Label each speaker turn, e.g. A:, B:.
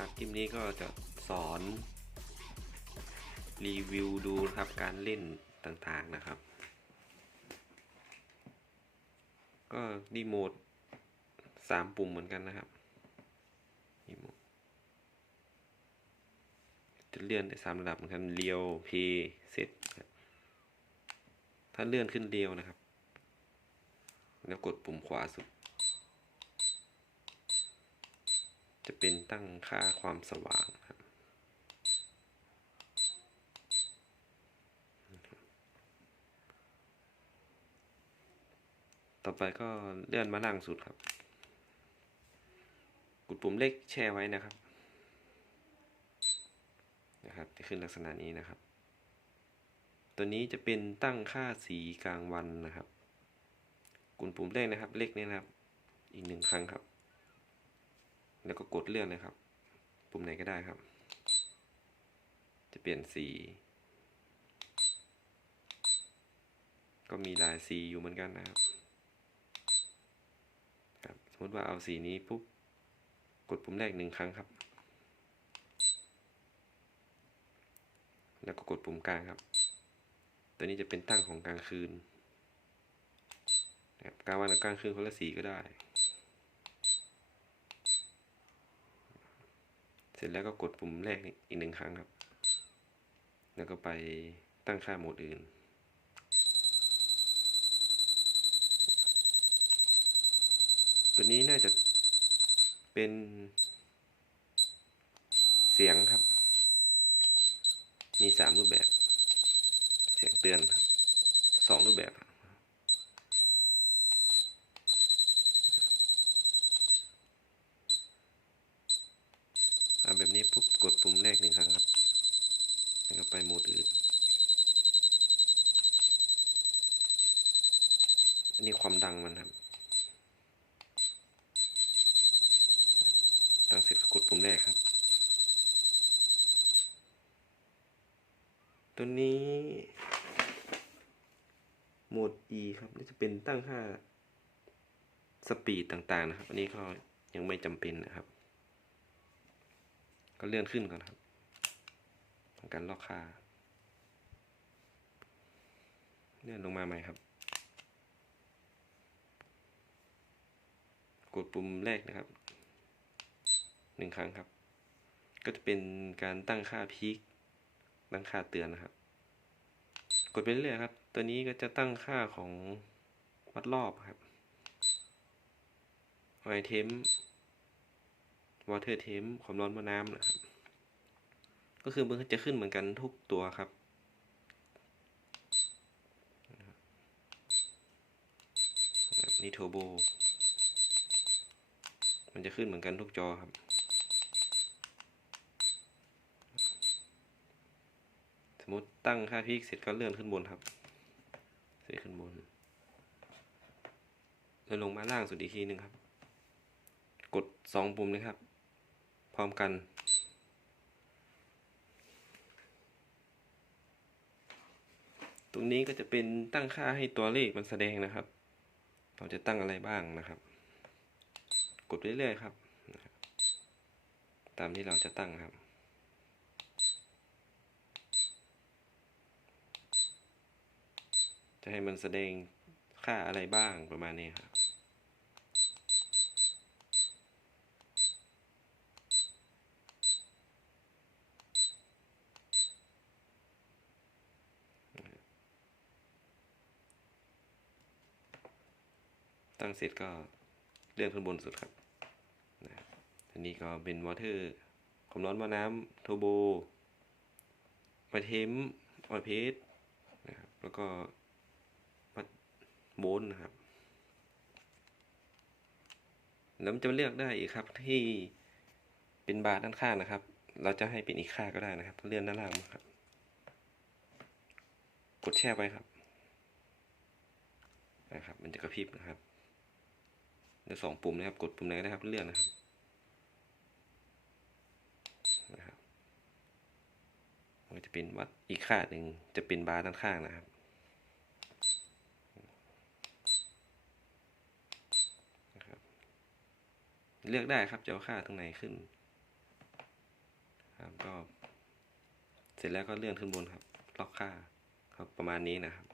A: ครับคลิปนี้ก็จะสอนรีวิวดูนะครับการเล่นต่างๆนะครับ ก็รีโมทสามปุ่มเหมือนกันนะครับรีโมทจะเลื่อนได้สามระดับเหมือนกันเรียวเพย์เซตถ้าเลื่อนขึ้นเรียวนะครับ แล้วกดปุ่มขวาสุด จะเป็นตั้งค่าความสว่างครับต่อไปก็เลื่อนมาล่างสุดครับ กดปุ่มเลขแช่ไว้นะครับ นะครับ จะขึ้นลักษณะนี้นะครับ ตัวนี้จะเป็นตั้งค่าสีกลางวันนะครับ กดปุ่มเลขนะครับ เลขนี้นะครับ อีกหนึ่งครั้งครับ แล้วก็กดเลื่อนเลยครับ ปุ่มไหนก็ได้ครับ จะเปลี่ยนสี ก็มีหลายสีอยู่เหมือนกันนะครับครับสมมติว่าเอาสีนี้ปุ๊บกดปุ่มแรกหนึ่งครั้งครับ แล้วก็กดปุ่มกลางครับ ตัวนี้จะเป็นตั้งของกลางคืนนะครับกลางวันกับกลางคืนคนละสีก็ได้ เสร็จแล้วก็กดปุ่มแรกอีกหนึ่งครั้งครับ แล้วก็ไปตั้งค่าโหมดอื่น ตัวนี้น่าจะเป็นเสียงครับ มีสามรูปแบบ เสียงเตือนครับสองรูปแบบครับทำแบบนี้ปุ๊บกดปุ่มแรกหนึ่งครั้งครับ แล้วก็ไปโหมดอื่น อันนี้ความดังมันครับตั้งเสร็จก็กดปุ่มแรกครับ ตัวนี้โหมด E ครับนี่จะเป็นตั้งค่าสปีดต่างๆนะครับ อันนี้ก็ยังไม่จำเป็นนะครับ ก็เลื่อนขึ้นก่อนครับ การล็อกค่าเลื่อนลงมาใหม่ครับ กดปุ่มแรกนะครับหนึ่งครั้งครับ ก็จะเป็นการตั้งค่าพีคตั้งค่าเตือนนะครับ กดไปเรื่อยครับ ตัวนี้ก็จะตั้งค่าของวัดรอบครับไอเทมวอเตอร์เทมความร้อนมะน้ำนะครับ ก็คือมันจะขึ้นเหมือนกันทุกตัวครับ นี่โทโบ มันจะขึ้นเหมือนกันทุกจอครับ สมมติตั้งค่าพีคเสร็จก็เลื่อนขึ้นบนครับเสียขึ้นบน แล้วลงมาล่างสุดอีกทีหนึ่งครับ กดสองปุ่มเลยครับ พร้อมกัน รงนี้ก็จะเป็นตั้งค่าให้ตัวเลขมันแสดงนะครับ เราจะตั้งอะไรบ้างนะครับ กดเรื่อยๆครับ ตามที่เราจะตั้งครับ จะให้มันแสดงค่าอะไรบ้างประมาณนี้ครับ ตั้งเสร็จก็เลื่อนขึ้นบนสุดครับนะครับอันนี้ก็เป็นวอเตอร์ความร้อนมะน้ำโทโบมาเทมออยเพสนะครับแล้วก็วัดโบนนะครับแล้วมันจะเลือกได้อีกครับที่เป็นบาร์ด้านข้างนะครับ เราจะให้เป็นอีกค่าก็ได้นะครับ เลื่อนด้านล่างครับ กดแช่ไว้ครับ นะครับ มันจะกระพริบนะครับ เดี๋ยวสองปุ่มนะครับ กดปุ่มไหนก็ได้ครับเลื่อนนะครับนะครับมันจะเป็นวัดอีกค่าหนึ่งจะเป็นบาร์ด้านข้างนะครับนะครับเลือกได้ครับจะเอาค่าตรงไหนขึ้นครับก็เสร็จแล้วก็เลื่อนขึ้นบนครับ ล็อกค่าครับประมาณนี้นะครับ